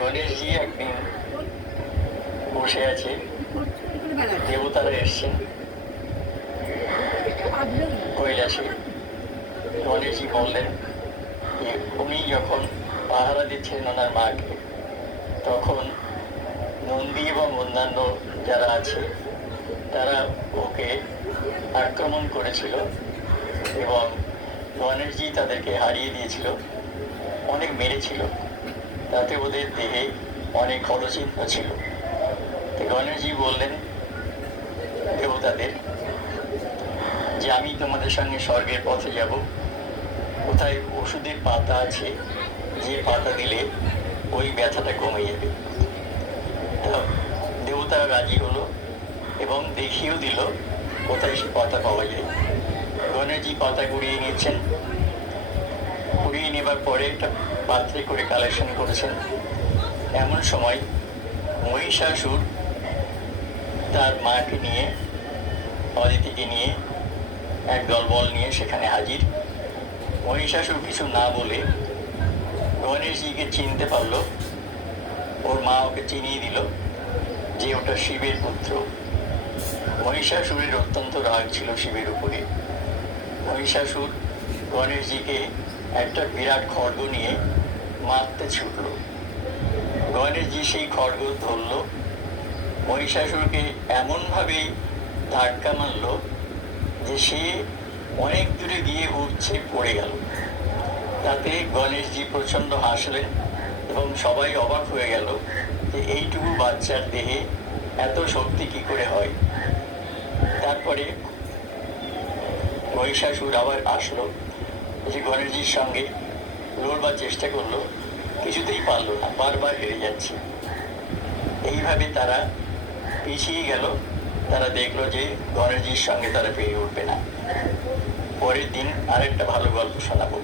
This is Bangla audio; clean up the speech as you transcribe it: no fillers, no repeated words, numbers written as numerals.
গণেশজি একদিন বসে আছে, দেবতারা এসছেন কৈলাসে। গণেশজি বললেন যে উনি যখন পাহারা দিচ্ছেন ওনার মাকে, তখন নন্দী এবং অন্যান্য যারা আছে তারা ওকে আক্রমণ করেছিল এবং গণেশজি তাদেরকে হারিয়ে দিয়েছিল, অনেক মেরেছিল, তাতে ওদের দেহে অনেক ক্ষতচিহ্ন ছিল। গণেশজি বললেন দেবতাদের যে আমি তোমাদের সঙ্গে স্বর্গের পথে যাব, কোথায় ওষুধের পাতা আছে, যে পাতা দিলে ওই ব্যথাটা কমে যাবে। দেবতারা রাজি হলো এবং দেখিয়েও দিল কোথায় সে পাতা পাওয়া যায়। গণেশজি পাতা কুড়িয়ে নিচ্ছেন, কুড়িয়ে নেবার পরে একটা পাত্রে করে কালেকশন করেছেন। এমন সময় মহিষাসুর তার মাকে নিয়ে, অদিতিকে নিয়ে এক দলবল নিয়ে সেখানে হাজির। মহিষাসুর কিছু না বলে গণেশজিকে চিনতে পারল, ওর মা ওকে চিনিয়ে দিল যে ওটা শিবের পুত্র। মহিষাসুরের অত্যন্ত রাগ ছিল শিবের উপরে। মহিষাসুর গণেশজিকে একটা বিরাট খড়গ নিয়ে মারতে ছুটল। গণেশজি সেই খড়গ ধরল, মহিষাসুরকে এমনভাবে ধাক্কা মারল যে সে অনেক দূরে গিয়ে উঠছে, পড়ে গেল। তাতে গণেশজি প্রচণ্ড হাসলেন এবং সবাই অবাক হয়ে গেল যে এইটুকু বাচ্চার দেহে এত শক্তি কি করে হয়। তারপরে মহিষাসুর আবার আসলো, যে গণেশজির সঙ্গে লড়বার চেষ্টা করলো, কিছুতেই পারলো না, বারবার হেরে যাচ্ছে। এইভাবে তারা পিছিয়ে গেল। তারা দেখলো যে গণেশজির সঙ্গে তারা পেরে উঠবে না। পরের দিন আরেকটা ভালো গল্প শোনাবো।